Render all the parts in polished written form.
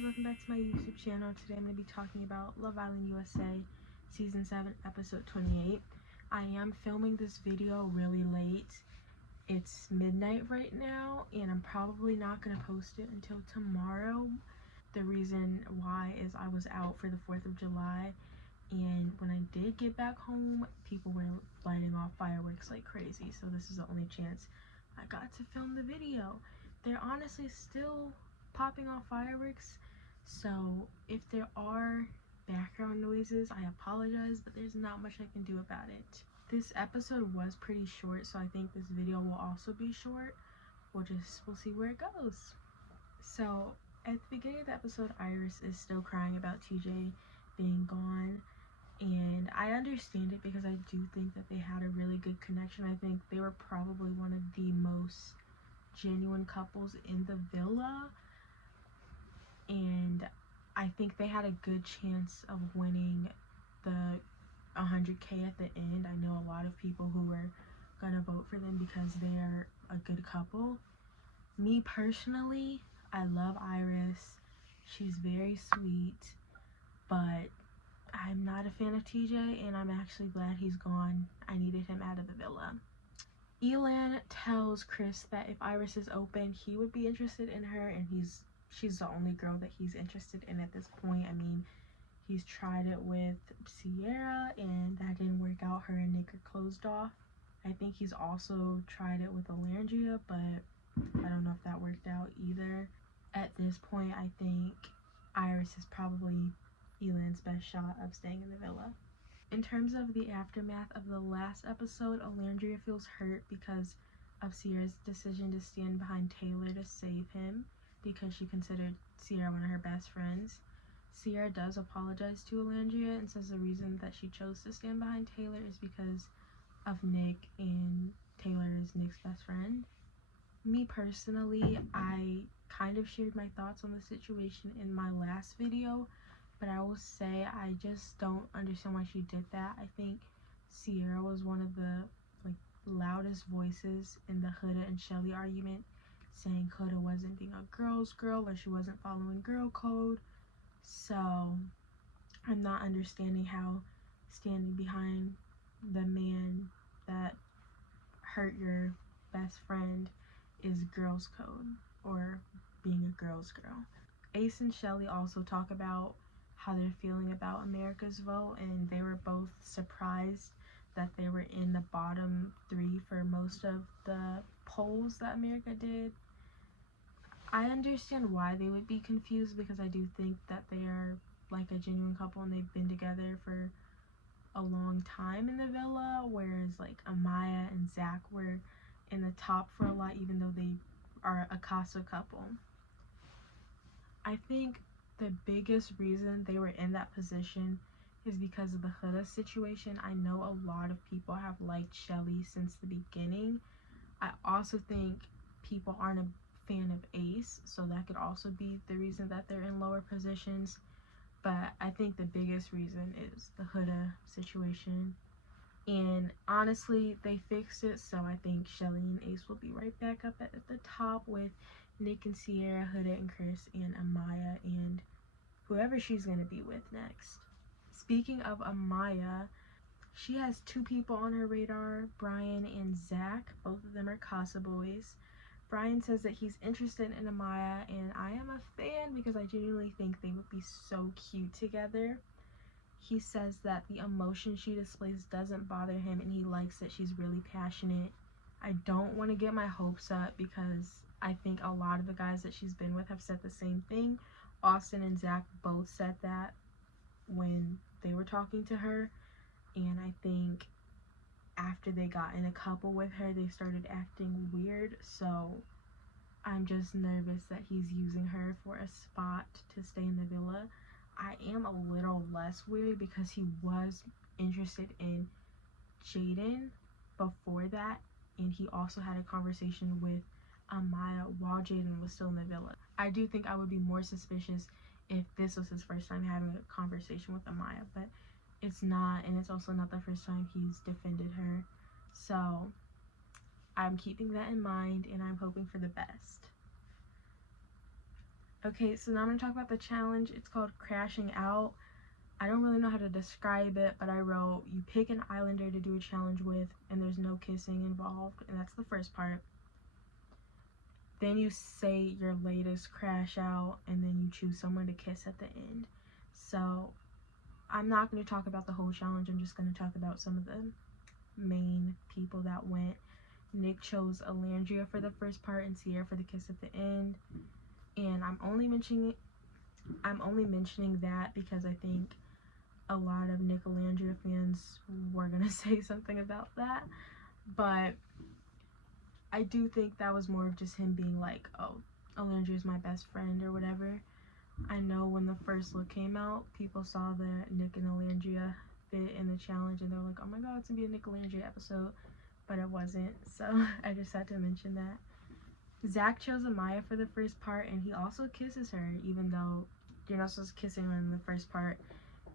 guys, welcome back to my YouTube channel. Today I'm going to be talking about Love Island USA Season 7 Episode 28. I am filming this video really late. It's midnight right now and I'm probably not going to post it until tomorrow. The reason why is I was out for the 4th of July, and when I did get back home, people were lighting off fireworks like crazy, so this is the only chance I got to film the video. They're honestly still popping off fireworks, so if there are background noises, I apologize, but there's not much I can do about it. This episode was pretty short, so I think this video will also be short. We'll see where it goes. So at the beginning of the episode, Iris is still crying about TJ being gone, and I understand it because I do think that they had a really good connection. I think they were probably one of the most genuine couples in the villa, and I think they had a good chance of winning the 100K at the end. I know a lot of people who were gonna vote for them because they are a good couple. Me personally, I love Iris. She's very sweet, but I'm not a fan of TJ, and I'm actually glad he's gone. I needed him out of the villa. Elan tells Chris that if Iris is open, he would be interested in her, and she's the only girl that he's interested in at this point. I mean, he's tried it with Sierra, and that didn't work out. Her and Nick are closed off. I think he's also tried it with Alandria, but I don't know if that worked out either. At this point, I think Iris is probably Elan's best shot of staying in the villa. In terms of the aftermath of the last episode, Alandria feels hurt because of Sierra's decision to stand behind Taylor to save him because she considered Sierra one of her best friends. Sierra does apologize to Alandria and says the reason that she chose to stand behind Taylor is because of Nick, and Taylor is Nick's best friend. Me personally, I kind of shared my thoughts on the situation in my last video, but I will say I just don't understand why she did that. I think Sierra was one of the loudest voices in the Huda and Shelly argument, saying Huda wasn't being a girl's girl or she wasn't following girl code. So I'm not understanding how standing behind the man that hurt your best friend is girls code or being a girl's girl. Ace and Shelly also talk about how they're feeling about America's vote, and they were both surprised that they were in the bottom 3 for most of the polls that America did. I understand why they would be confused because I do think that they are like a genuine couple and they've been together for a long time in the villa, whereas like Amaya and Zach were in the top for a lot, even though they are a Casa couple. I think the biggest reason they were in that position is because of the Huda situation. I know a lot of people have liked Shelly since the beginning. I also think people aren't a fan of Ace, so that could also be the reason that they're in lower positions. But I think the biggest reason is the Huda situation. And honestly, they fixed it, so I think Shelly and Ace will be right back up at the top with Nick and Sierra, Huda and Chris, and Amaya, and whoever she's going to be with next. Speaking of Amaya, she has 2 people on her radar, Brian and Zach. Both of them are Casa boys. Brian says that he's interested in Amaya, and I am a fan because I genuinely think they would be so cute together. He says that the emotion she displays doesn't bother him, and he likes that she's really passionate. I don't want to get my hopes up because I think a lot of the guys that she's been with have said the same thing. Austin and Zach both said that when they were talking to her, and I think after they got in a couple with her, they started acting weird, so I'm just nervous that he's using her for a spot to stay in the villa. I am a little less weary because he was interested in Jaden before that, and he also had a conversation with Amaya while Jaden was still in the villa. I do think I would be more suspicious if this was his first time having a conversation with Amaya, but it's not, and it's also not the first time he's defended her. So I'm keeping that in mind, and I'm hoping for the best. Okay, so now I'm going to talk about the challenge. It's called Crashing Out. I don't really know how to describe it, but I wrote, you pick an islander to do a challenge with, and there's no kissing involved, and that's the first part. Then you say your latest crash out, and then you choose someone to kiss at the end. So I'm not going to talk about the whole challenge. I'm just going to talk about some of the main people that went. Nick chose Alandria for the first part and Sierra for the kiss at the end. And I'm only mentioning that because I think a lot of Nick Alandria fans were going to say something about that. But I do think that was more of just him being like, oh, Alandria is my best friend or whatever. I know when the first look came out, people saw that Nick and Alandria fit in the challenge and they were like, oh my god, it's gonna be a Nick Alandria episode. But it wasn't, so I just had to mention that. Zach chose Amaya for the first part, and he also kisses her, even though you're not supposed to kiss anyone in the first part.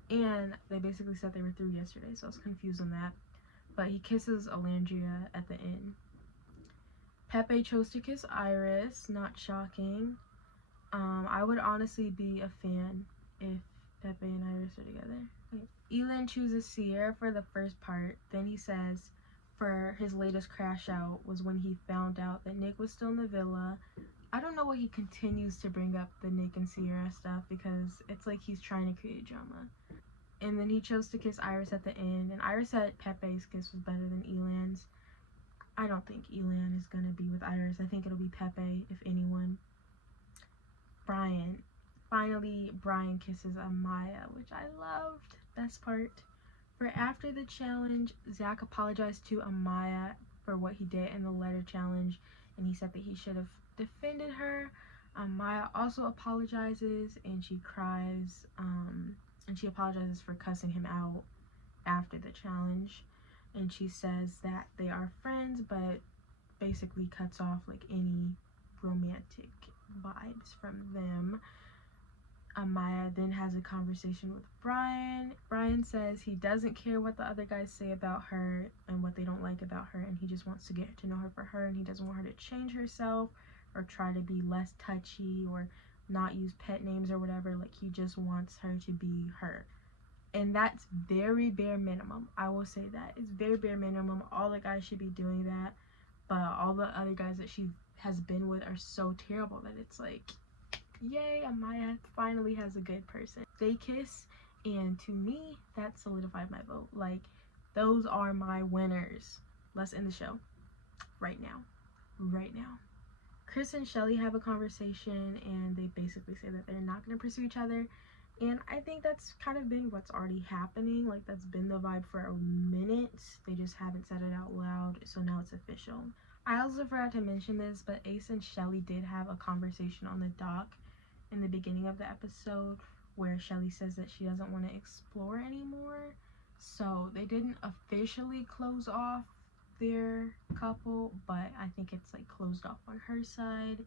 And they basically said they were through yesterday, so I was confused on that. But he kisses Alandria at the end. Pepe chose to kiss Iris, not shocking. I would honestly be a fan if Pepe and Iris are together. Okay. Elan chooses Sierra for the first part. Then he says for his latest crash out was when he found out that Nick was still in the villa. I don't know why he continues to bring up the Nick and Sierra stuff because it's like he's trying to create drama. And then he chose to kiss Iris at the end, and Iris said Pepe's kiss was better than Elan's. I don't think Elan is gonna be with Iris. I think it'll be Pepe, if anyone. Brian. Finally, Brian kisses Amaya, which I loved. Best part. For after the challenge, Zach apologized to Amaya for what he did in the letter challenge, and he said that he should have defended her. Amaya also apologizes, and she cries, and she apologizes for cussing him out after the challenge. And she says that they are friends, but basically cuts off like any romantic vibes from them. Amaya then has a conversation with Brian. Brian says he doesn't care what the other guys say about her and what they don't like about her, and he just wants to get to know her for her, and he doesn't want her to change herself or try to be less touchy or not use pet names or whatever. Like, he just wants her to be her. And that's very bare minimum. I will say that. It's very bare minimum. All the guys should be doing that. But all the other guys that she has been with are so terrible that it's like, yay, Amaya finally has a good person. They kiss, and to me, that solidified my vote. Like, those are my winners. Let's end the show. Right now. Right now. Chris and Shelly have a conversation, and they basically say that they're not going to pursue each other. And I think that's kind of been what's already happening. Like, that's been the vibe for a minute. They just haven't said it out loud, so now it's official. I also forgot to mention this, but Ace and Shelly did have a conversation on the dock in the beginning of the episode where Shelly says that she doesn't want to explore anymore. So they didn't officially close off their couple, but I think it's like closed off on her side.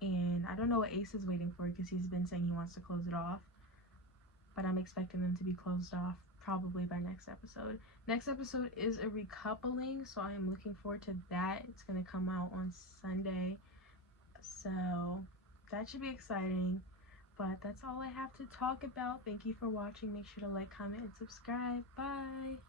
And I don't know what Ace is waiting for because he's been saying he wants to close it off. But I'm expecting them to be closed off probably by next episode. Next episode is a recoupling, so I am looking forward to that. It's going to come out on Sunday, so that should be exciting. But that's all I have to talk about. Thank you for watching. Make sure to like, comment, and subscribe. Bye!